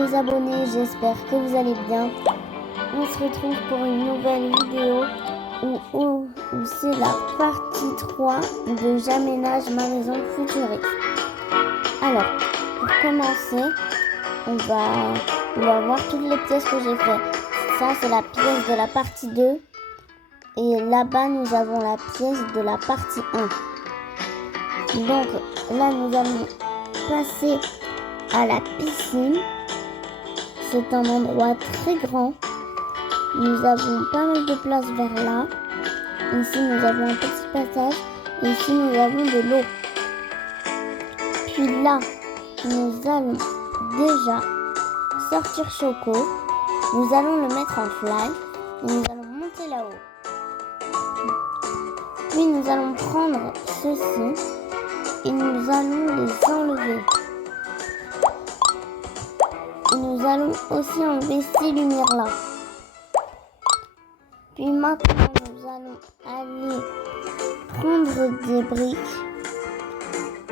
les abonnés, j'espère que vous allez bien. On se retrouve pour une nouvelle vidéo où c'est la partie 3 de J'aménage ma maison futuriste. Alors, pour commencer, on va voir toutes les pièces que j'ai faites. Ça, c'est la pièce de la partie 2. Et là-bas, nous avons la pièce de la partie 1. Donc, là, nous allons passer à la piscine. C'est un endroit très grand. Nous avons pas mal de place vers là. Ici, nous avons un petit passage. Ici, nous avons de l'eau. Puis là, nous allons déjà sortir Choco. Nous allons le mettre en fly. Et nous allons monter là-haut. Puis, nous allons prendre ceci. Et nous allons les enlever. Et nous allons aussi enlever ces lumières-là. Puis maintenant, nous allons aller prendre des briques.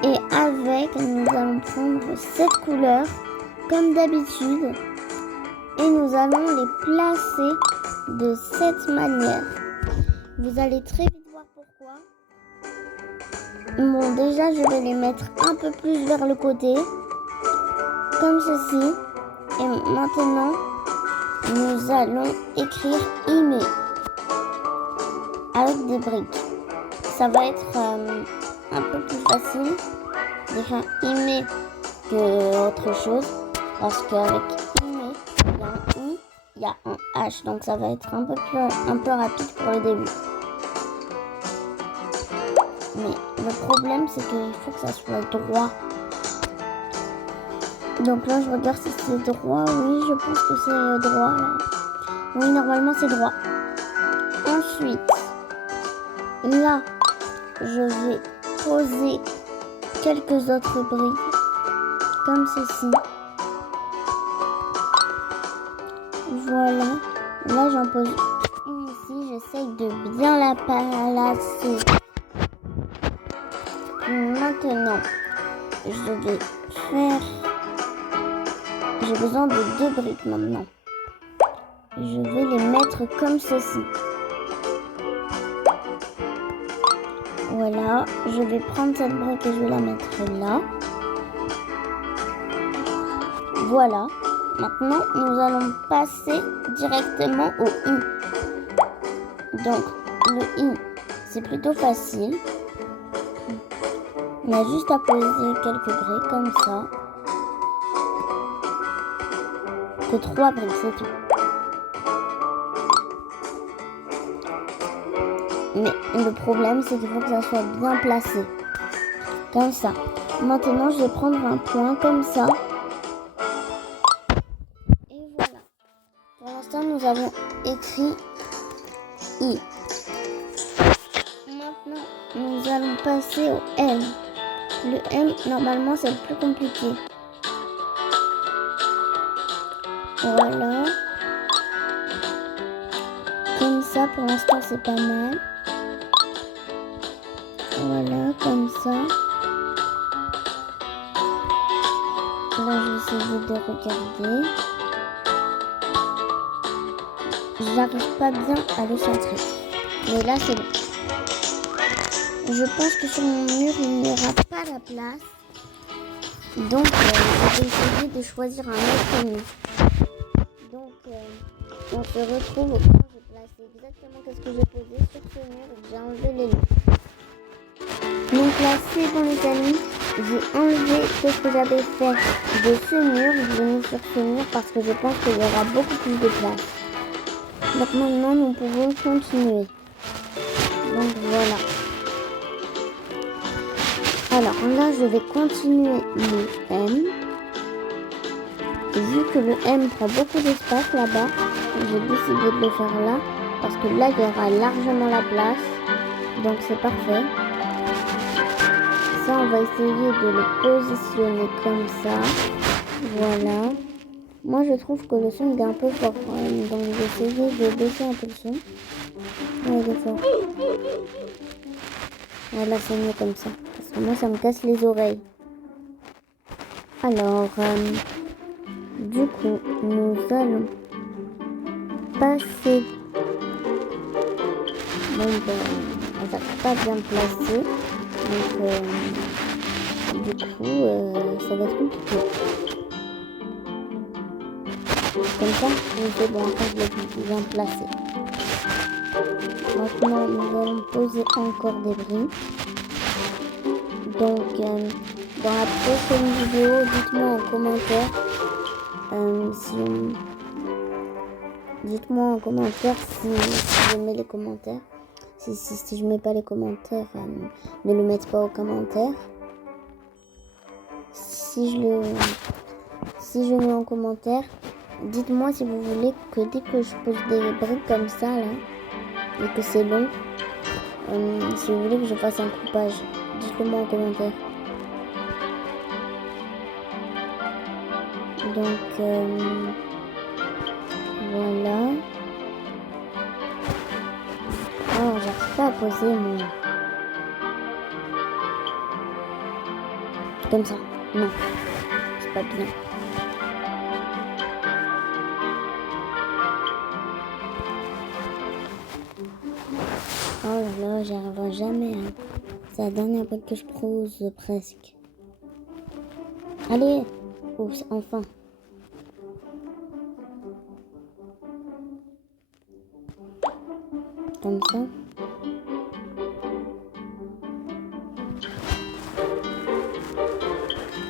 Et avec, nous allons prendre cette couleur, comme d'habitude. Et nous allons les placer de cette manière. Vous allez très vite voir pourquoi. Bon, déjà, je vais les mettre un peu plus vers le côté. Comme ceci. Et maintenant, nous allons écrire email avec des briques. Ça va être un peu plus facile d'écrire email que autre chose. Parce qu'avec email, il y a un I, il y a un H. Donc ça va être un peu rapide pour le début. Mais le problème, c'est qu'il faut que ça soit droit. Donc là, je regarde si c'est droit. Oui, je pense que c'est droit, là. Oui, normalement, c'est droit. Ensuite, là, je vais poser quelques autres briques, comme ceci. Voilà. Là, j'en pose une ici. J'essaye de bien la placer. Maintenant, je vais faire... J'ai besoin de 2 briques maintenant. Je vais les mettre comme ceci. Voilà. Je vais prendre cette brique et je vais la mettre là. Voilà. Maintenant, nous allons passer directement au I. Donc, le I, c'est plutôt facile. On a juste à poser quelques briques comme ça. Que 3 briques, c'est tout. Mais le problème, c'est qu'il faut que ça soit bien placé. Comme ça. Maintenant, je vais prendre un point comme ça. Et voilà. Pour l'instant, nous avons écrit I. Maintenant, nous allons passer au M. Le M, normalement, c'est le plus compliqué. Voilà. Comme ça, pour l'instant, c'est pas mal. Voilà, comme ça. Là, je vais essayer de regarder. J'arrive pas bien à le centrer. Mais là, c'est bon. Je pense que sur mon mur, il n'y aura pas la place. Donc, je vais essayer de choisir un autre mur. Donc, on se retrouve quand j'ai placé exactement ce que j'ai posé sur ce mur et que j'ai enlevé les lignes. Donc là, c'est bon les amis. J'ai enlevé ce que j'avais fait de ce mur. Je l'ai mis sur ce mur parce que je pense qu'il y aura beaucoup plus de place. Donc maintenant, nous pouvons continuer. Donc voilà. Alors là, je vais continuer le M. Vu que le M prend beaucoup d'espace là-bas, j'ai décidé de le faire là, parce que là, il y aura largement la place. Donc c'est parfait. Ça, on va essayer de le positionner comme ça. Voilà. Moi, je trouve que le son est un peu fort quand même. Donc je vais essayer de baisser un peu le son. Ouais, il est fort. Voilà, c'est mieux comme ça. Parce que moi, ça me casse les oreilles. Alors... Du coup, nous allons passer. Bon, on va pas bien placer. Donc, du coup, ça va être compliqué. Comme ça, c'est bon, après je l'ai bien placé. Maintenant, nous allons poser encore des briques. Donc, dans la prochaine vidéo, dites-moi en commentaire dites-moi en commentaire si vous aimez les commentaires. Si je mets pas les commentaires, ne le mettez pas aux commentaires. Si je mets en commentaire, dites-moi si vous voulez que dès que je pose des briques comme ça là, et que c'est long, si vous voulez que je fasse un coupage, dites-le moi en commentaire. Donc voilà. Oh, j'arrive pas à poser mon... Comme ça. Non, c'est pas bien. Oh là là, j'y arriverai jamais. Hein. C'est la dernière fois que je pose presque. Allez, oh, enfin. Comme ça.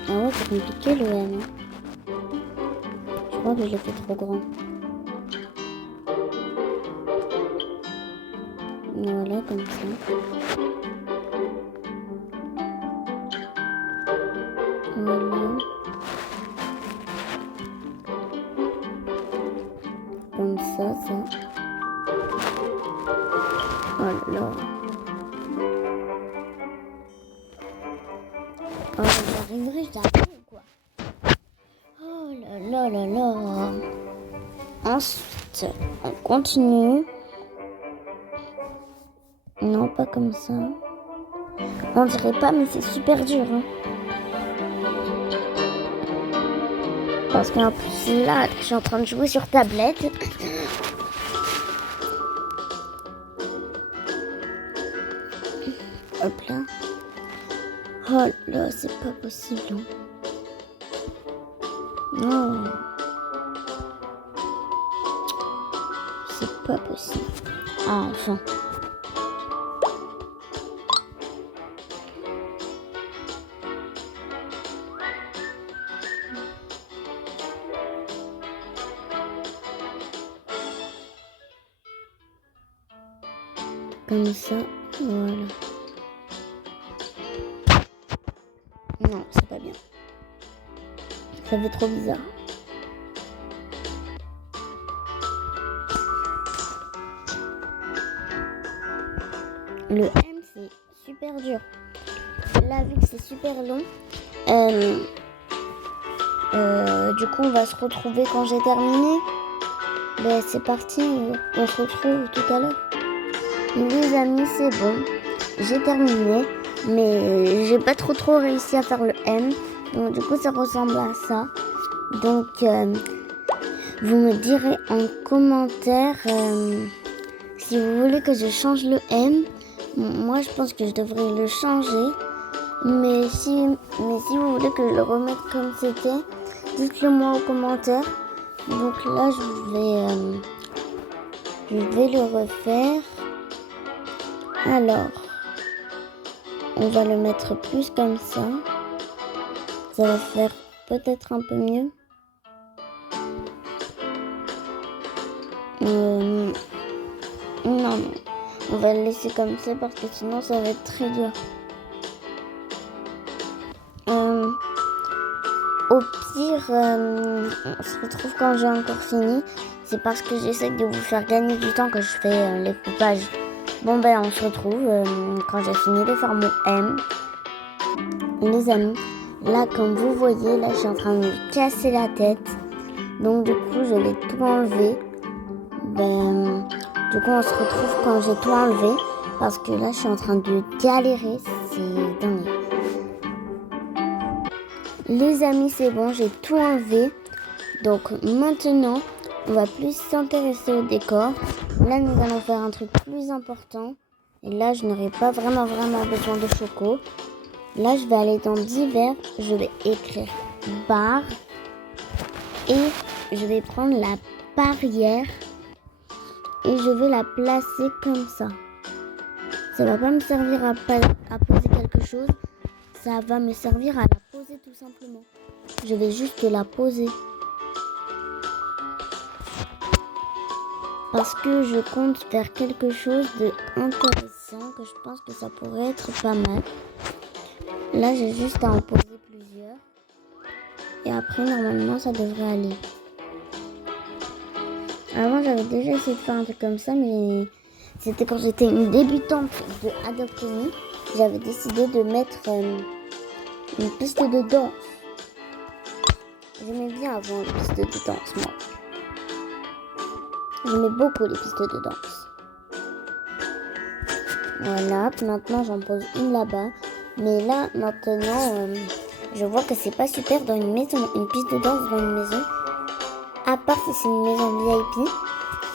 Ah ouais, c'est compliqué le M. Je crois que je l'ai fait trop grand. Voilà, comme ça. Voilà. Comme ça. Oh là là. Oh, j'arriverai ou quoi? Oh là là là là. Ensuite, on continue. Non, pas comme ça. On dirait pas, mais c'est super dur. Hein. Parce qu'en plus, là, je suis en train de jouer sur tablette. Hop là. Oh là, c'est pas possible. Non. C'est pas possible. Ah, enfin. Comme ça, voilà. Non, c'est pas bien. Ça fait trop bizarre. Le M, c'est super dur. Là, vu que c'est super long, du coup, on va se retrouver quand j'ai terminé. Ben, c'est parti, on se retrouve tout à l'heure. Les amis, c'est bon. J'ai terminé, mais j'ai pas trop réussi à faire le M. Donc, du coup, ça ressemble à ça. Donc, vous me direz en commentaire si vous voulez que je change le M. Moi, je pense que je devrais le changer. Mais si vous voulez que je le remette comme c'était, dites-le moi en commentaire. Donc là, je vais le refaire. Alors, on va le mettre plus comme ça. Ça va faire peut-être un peu mieux. Non, on va le laisser comme ça parce que sinon ça va être très dur. Au pire, on se retrouve quand j'ai encore fini. C'est parce que j'essaie de vous faire gagner du temps que je fais les coupages. Bon ben on se retrouve quand j'ai fini de faire mon M. Les amis, là comme vous voyez, là je suis en train de me casser la tête. Donc du coup je vais tout enlever. Du coup on se retrouve quand j'ai tout enlevé. Parce que là je suis en train de galérer. C'est dingue. Les amis, c'est bon, j'ai tout enlevé. Donc maintenant, on va plus s'intéresser au décor. Là, nous allons faire un truc plus important. Et là, je n'aurai pas vraiment besoin de choco. Là, je vais aller dans divers. Je vais écrire barre. Et je vais prendre la barrière. Et je vais la placer comme ça. Ça va pas me servir à poser quelque chose. Ça va me servir à la poser tout simplement. Je vais juste la poser. Parce que je compte faire quelque chose d'intéressant, que je pense que ça pourrait être pas mal. Là, j'ai juste à en poser plusieurs. Et après, normalement, ça devrait aller. Avant, j'avais déjà essayé de faire un truc comme ça, mais c'était quand j'étais une débutante de Adopt Me. J'avais décidé de mettre une piste de danse. J'aimais bien avant les pistes de danse, moi. J'aimais beaucoup les pistes de danse. Voilà, maintenant j'en pose une là-bas. Mais là, maintenant, je vois que c'est pas super dans une maison, une piste de danse dans une maison. À part si c'est une maison VIP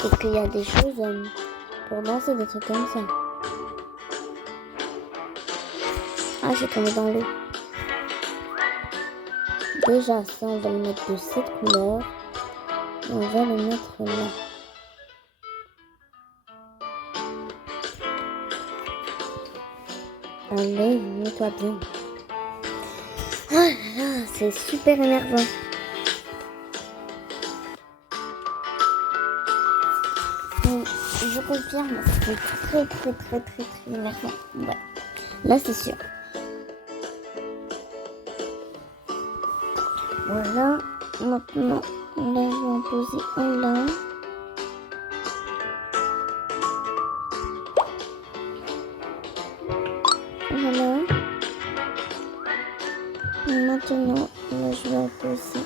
et qu'il y a des choses pour danser, des trucs comme ça. Ah, j'ai tombé dans l'eau. Déjà, ça, on va le mettre de cette couleur. Et on va le mettre là. Allez, mets-toi bien. Oh là là, c'est super énervant. Je confirme, c'est très énervant. Ouais. Là, c'est sûr. Voilà. Maintenant, là, je vais en poser un là. Voilà. Maintenant, là, je vais en poser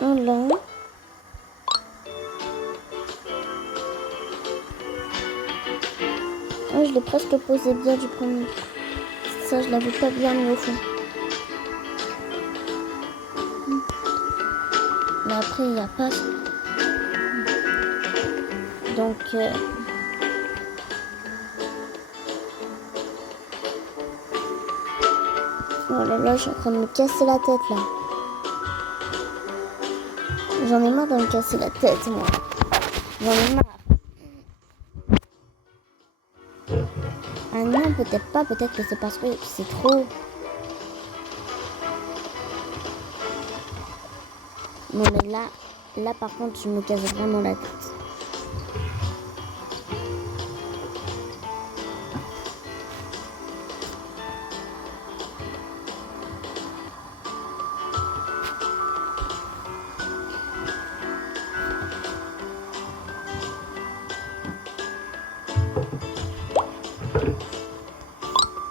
un là. Oh, je l'ai presque posé bien du premier. Ça, je l'avais pas bien mis au fond. Mais après, il n'y a pas... Donc... Oh là là, je suis en train de me casser la tête, là. J'en ai marre de me casser la tête, moi. J'en ai marre. Ah non, peut-être pas. Peut-être que c'est parce que c'est trop... Non, mais là, par contre, je me casse vraiment la tête.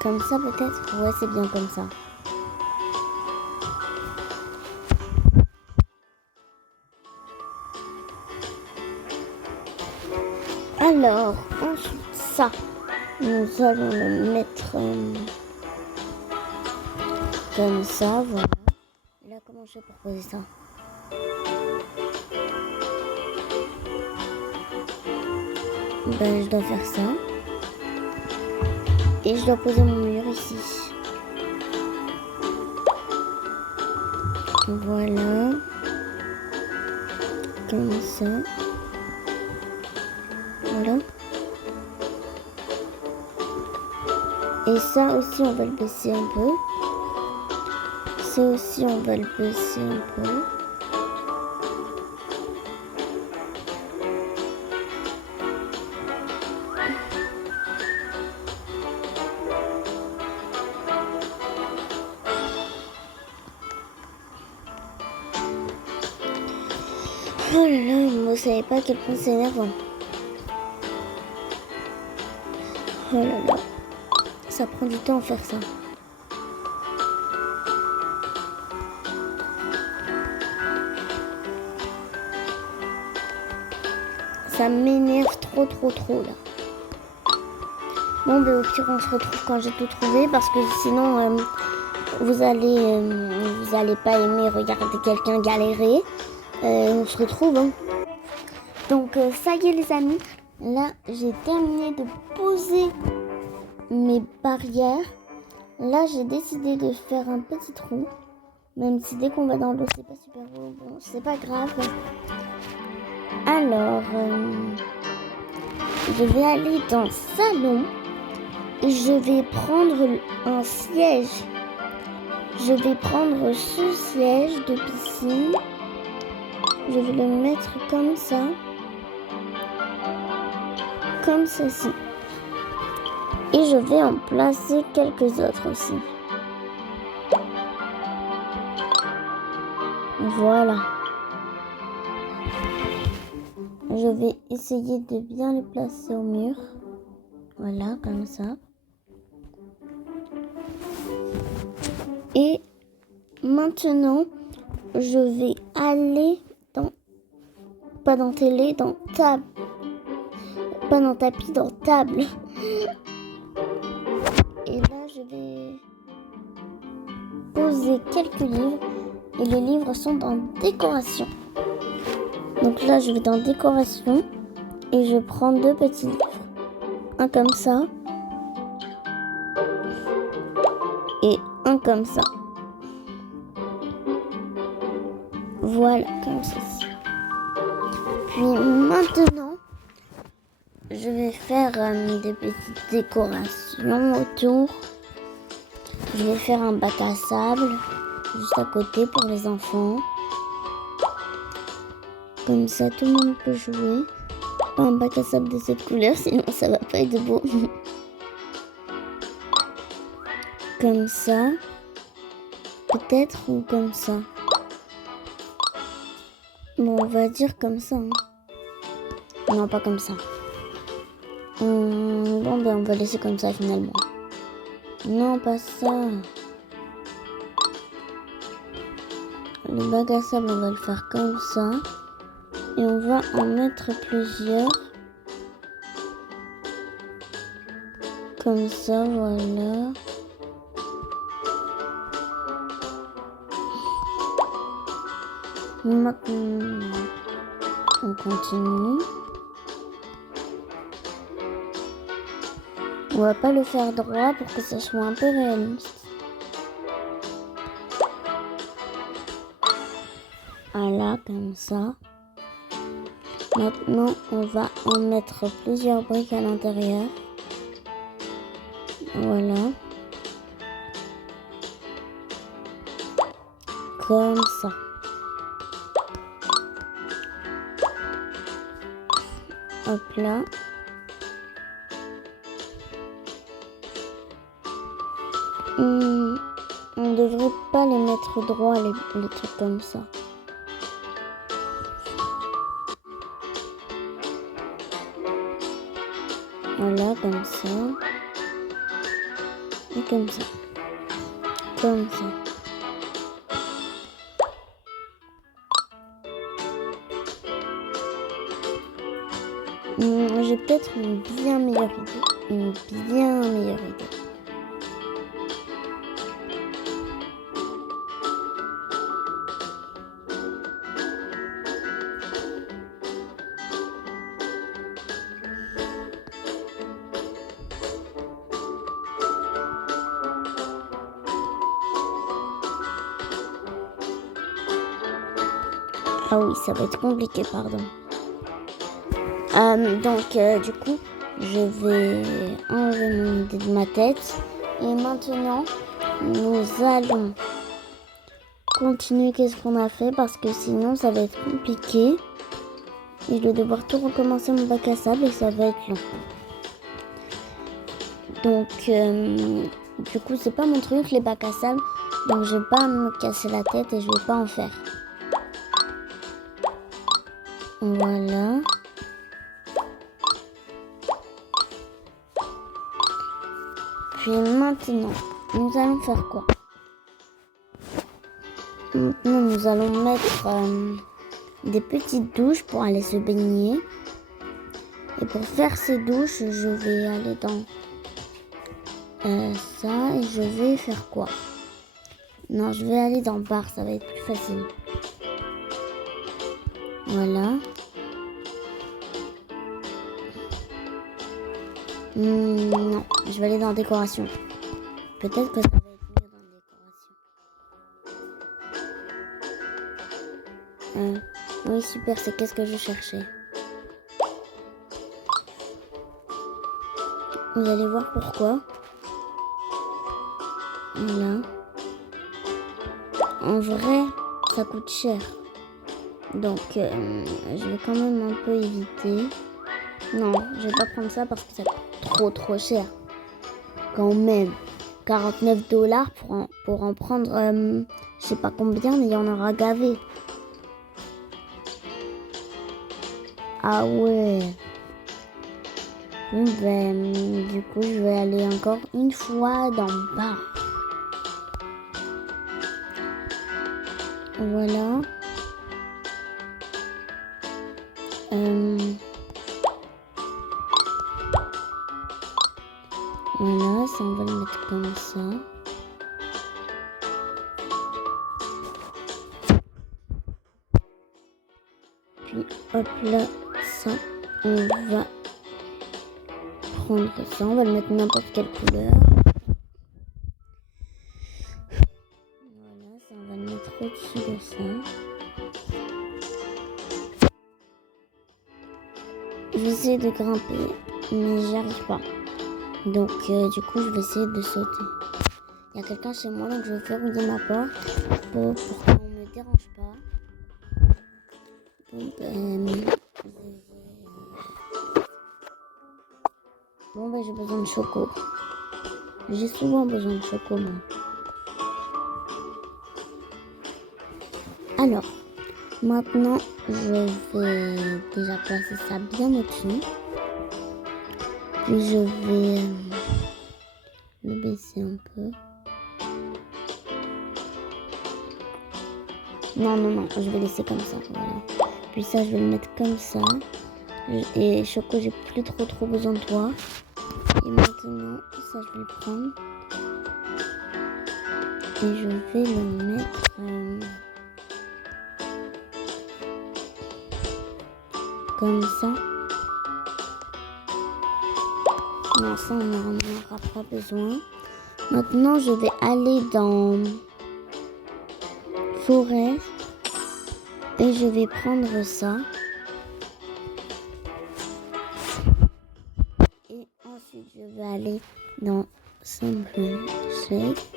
Comme ça, peut-être? Ouais, c'est bien comme ça. Alors, ensuite, ça, nous allons le mettre comme ça, voilà. Et là, comment je fais pour poser ça? Ben, je dois faire ça. Et je dois poser mon mur ici. Voilà. Comme ça. Voilà. Et ça aussi, on va le baisser un peu. Ça aussi, on va le baisser un peu. Oh là là, vous ne savez pas à quel point c'est énervant. Oh là là, ça prend du temps à faire ça. Ça m'énerve trop là. Bon, ben au pire, on se retrouve quand j'ai tout trouvé parce que sinon, vous allez pas aimer regarder quelqu'un galérer. On se retrouve. Hein. Donc ça y est les amis, là j'ai terminé de poser mes barrières. Là j'ai décidé de faire un petit trou. Même si dès qu'on va dans l'eau c'est pas super beau, bon c'est pas grave. Alors je vais aller dans le salon et je vais prendre un siège. Je vais prendre ce siège de piscine. Je vais le mettre comme ça. Comme ceci. Et je vais en placer quelques autres aussi. Voilà. Je vais essayer de bien les placer au mur. Voilà, comme ça. Et maintenant, je vais aller dans... Pas dans télé, dans table. Pas dans tapis, dans table. Et là, je vais poser quelques livres. Et les livres sont dans décoration. Donc là, je vais dans décoration. Et je prends 2 petits livres. Un comme ça. Et un comme ça. Voilà, comme ceci. Puis maintenant, je vais faire des petites décorations autour. Je vais faire un bac à sable juste à côté pour les enfants. Comme ça, tout le monde peut jouer. Pas un bac à sable de cette couleur, sinon ça va pas être beau. Comme ça. Peut-être ou comme ça. Bon, on va dire comme ça. Hein. Non, pas comme ça. Bon, ben on va laisser comme ça finalement. Non, pas ça. Le bac à sable, on va le faire comme ça. Et on va en mettre plusieurs. Comme ça, voilà. Maintenant, on continue. On va pas le faire droit pour que ça soit un peu réaliste. Voilà, comme ça. Maintenant, on va en mettre plusieurs briques à l'intérieur. Voilà. Comme ça. Hop là. On devrait pas les mettre droit, les trucs comme ça. Voilà, comme ça. Et comme ça. Comme ça. J'ai peut-être une bien meilleure idée. Une bien meilleure idée. Ah oui, ça va être compliqué, pardon. Du coup, je vais enlever mon idée de ma tête. Et maintenant, nous allons continuer qu'est-ce qu'on a fait parce que sinon, ça va être compliqué. Et je vais devoir tout recommencer mon bac à sable et ça va être long. Donc, du coup, c'est pas mon truc, les bacs à sable. Donc, je vais pas me casser la tête et je vais pas en faire. Voilà. Puis maintenant, nous allons faire quoi? Maintenant, nous allons mettre des petites douches pour aller se baigner. Et pour faire ces douches, je vais aller dans ça et je vais faire quoi? Non, je vais aller dans bar, ça va être plus facile. Voilà. Non, je vais aller dans décoration. Peut-être que ça va être mieux dans décoration. Oui, super, c'est qu'est-ce que je cherchais. Vous allez voir pourquoi. Voilà. En vrai, ça coûte cher. Donc, je vais quand même un peu éviter. Non, je vais pas prendre ça parce que ça coûte trop cher. Quand même. 49$ pour en prendre, je sais pas combien, mais il y en aura gavé. Ah ouais. Bon, du coup, je vais aller encore une fois dans le bar. Voilà. Voilà, ça on va le mettre comme ça. Puis hop là, ça, on va prendre ça, on va le mettre n'importe quelle couleur. Voilà, ça on va le mettre au-dessus de ça. Je vais essayer de grimper, mais j'y arrive pas. Donc du coup, je vais essayer de sauter. Il y a quelqu'un chez moi, donc je vais verrouiller ma porte pour qu'on ne me dérange pas. Donc, j'ai besoin de choco. J'ai souvent besoin de choco, moi. Alors, maintenant, je vais déjà placer ça bien au-dessus. Puis je vais le baisser un peu. Non, je vais laisser comme ça, voilà. Puis ça, je vais le mettre comme ça. Et Choco, j'ai plus trop besoin de toi. Et maintenant, ça, je vais le prendre. Et je vais le mettre... comme ça. Non, ça, on n'en aura pas besoin. Maintenant, je vais aller dans forêt. Et je vais prendre ça. Et ensuite, je vais aller dans Simple Shake.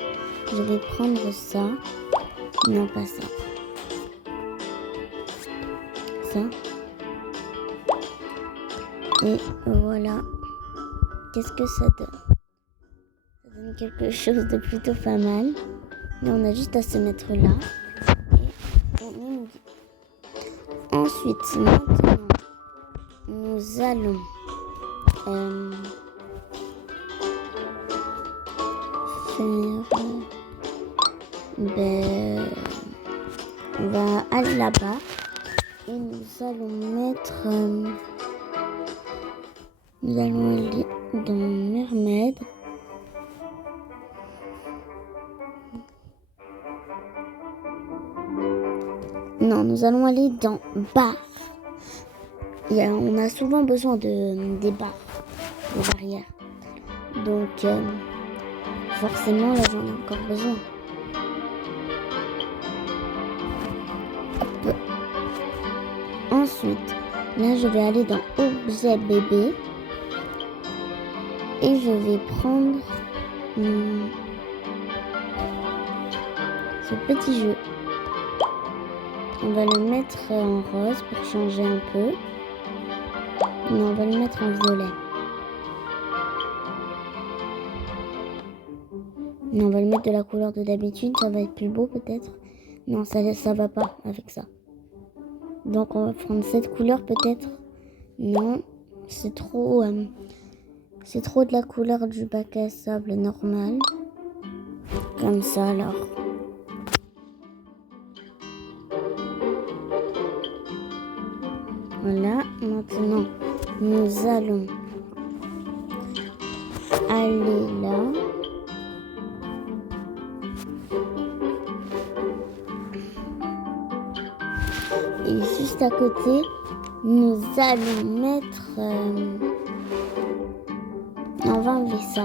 Je vais prendre ça. Non, pas ça. Ça. Et voilà. Qu'est-ce que ça donne? Ça donne quelque chose de plutôt pas mal. Mais on a juste à se mettre là. Et on est mouillé. Ensuite, maintenant, nous allons on va aller là-bas et nous allons mettre nous allons aller dans Mermaid. Non, nous allons aller dans bar. On a souvent besoin des barres, des barrières. Donc, forcément, là, j'en ai encore besoin. Hop. Ensuite, là, je vais aller dans objet bébé. Et je vais prendre ce petit jeu. On va le mettre en rose pour changer un peu. Non, on va le mettre en violet. Non, on va le mettre de la couleur de d'habitude. Ça va être plus beau peut-être. Non, ça va pas avec ça. Donc on va prendre cette couleur peut-être. Non, c'est trop de la couleur du bac à sable normal. Comme ça alors. Voilà, maintenant nous allons aller là. Et juste à côté, nous allons mettre... On va enlever ça.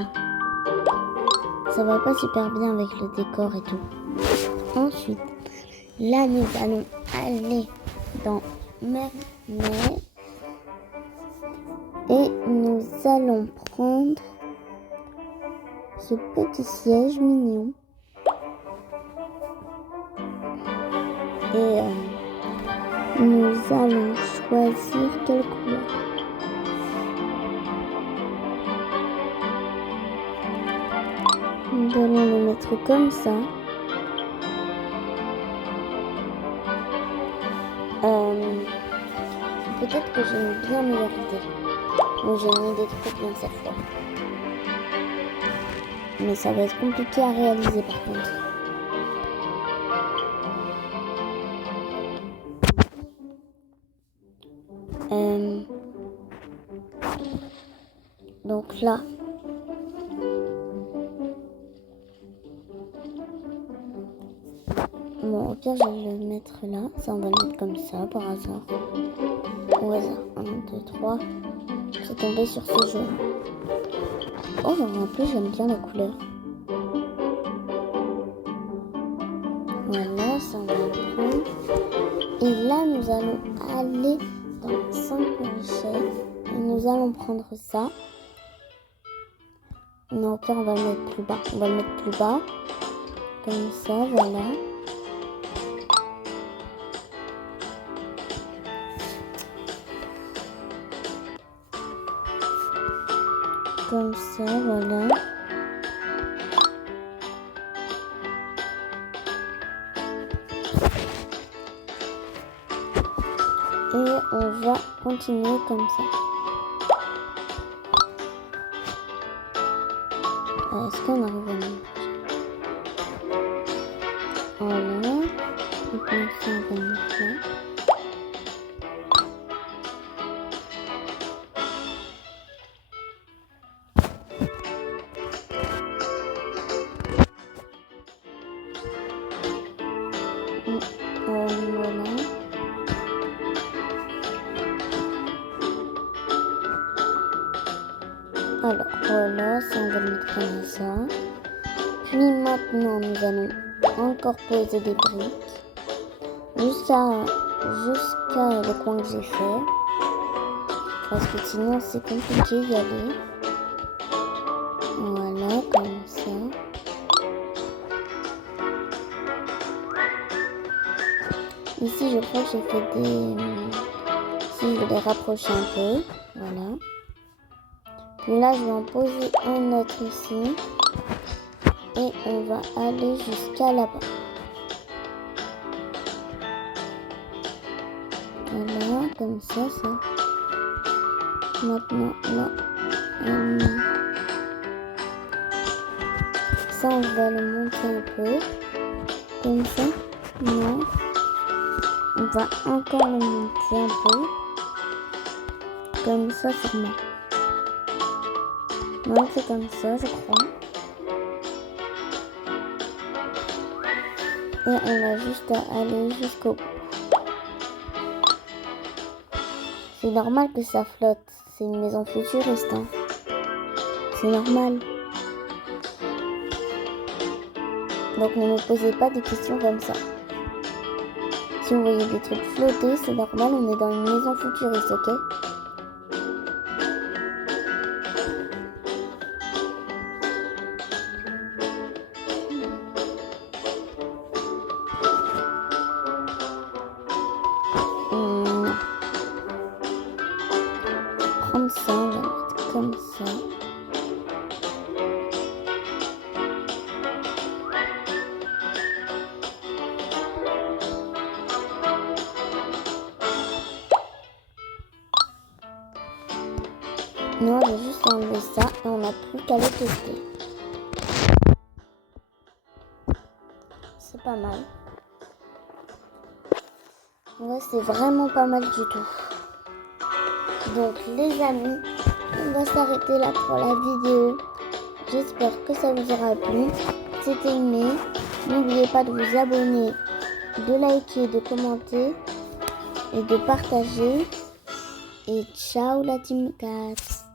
Ça va pas super bien avec le décor et tout. Ensuite, là, nous allons aller dans Mermaid. Et nous allons prendre ce petit siège mignon. Et nous allons choisir quelle couleur. Nous allons le mettre comme ça. Peut-être que j'ai une bien meilleure idée. Ou j'ai une idée trop bien cette fois. Mais ça va être compliqué à réaliser par contre. Donc là, bon, au pire, je vais le mettre là. Ça, on va le mettre comme ça, par hasard. Au hasard. 1, 2, 3. C'est tombé sur ce jaune. Oh, en plus, j'aime bien la couleur. Voilà, ça, on va le prendre. Et là, nous allons aller dans 5 richets. Et nous allons prendre ça. Non, au pire, on va le mettre plus bas. On va le mettre plus bas. Comme ça, voilà. Comme ça, voilà. Et on va continuer comme ça. Est-ce qu'on arrive à mettre? Voilà. Et puis ça, on va mettre là. Voilà. Alors voilà, ça on va le mettre comme ça. Puis maintenant nous allons encore poser des briques jusqu'à le coin que j'ai fait. Parce que sinon c'est compliqué d'y aller. Voilà, comme ça. Ici je crois que j'ai fait des... Si je vais les rapprocher un peu, voilà. Puis là je vais en poser un autre ici. Et on va aller jusqu'à là-bas. Voilà, comme ça. Maintenant, là. Ça, on va le monter un peu. Comme ça. Non. On va encore le monter un peu. Comme ça, sûrement. Non, c'est comme ça, je crois. Et on a juste à aller jusqu'au bout. C'est normal que ça flotte. C'est une maison futuriste. Hein. C'est normal. Donc ne me posez pas de questions comme ça. Si vous voyez des trucs flotter, c'est normal. On est dans une maison futuriste, ok? Prendre ça, on va mettre comme ça. Nous on va juste enlever ça et on n'a plus qu'à le tester. C'est pas mal. Ouais, c'est vraiment pas mal du tout. Donc les amis, on va s'arrêter là pour la vidéo. J'espère que ça vous aura plu. Si c'était aimé, n'oubliez pas de vous abonner, de liker, de commenter. et de partager. Et ciao la team 4.